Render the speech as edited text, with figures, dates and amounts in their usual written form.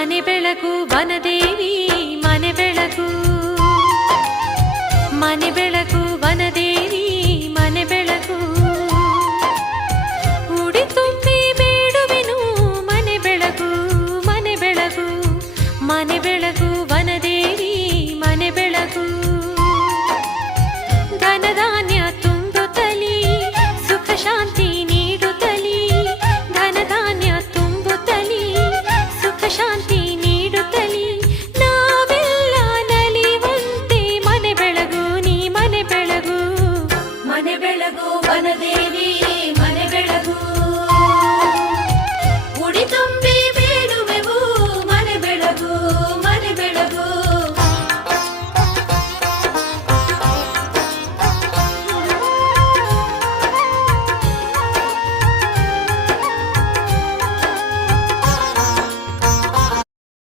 ಮನೆ ಬೆಳಗು ವನದೇವಿ ಮನೆ ಬೆಳಗು, ಮನೆ ಬೆಳಗು ವನದೇವಿ ಮನೆ ಬೆಳಗು. ಉಡಿ ತುಂಬಿ ಬೇಡುವೆನು ಮನೆ ಬೆಳಗು ಮನೆ ಬೆಳಗು, ಮನೆ ಬೆಳಗು ವನದೇವಿ ಮನೆ ಬೆಳಗು. ಧನಧಾನ್ಯ ತುಂಬುತ್ತಲಿ ಸುಖ ಶಾಂತಿ ನೀಡುತ್ತಲಿ, ಧನಧಾನ್ಯ ತುಂಬುತ್ತಲಿ ಸುಖ ಶಾಂತಿ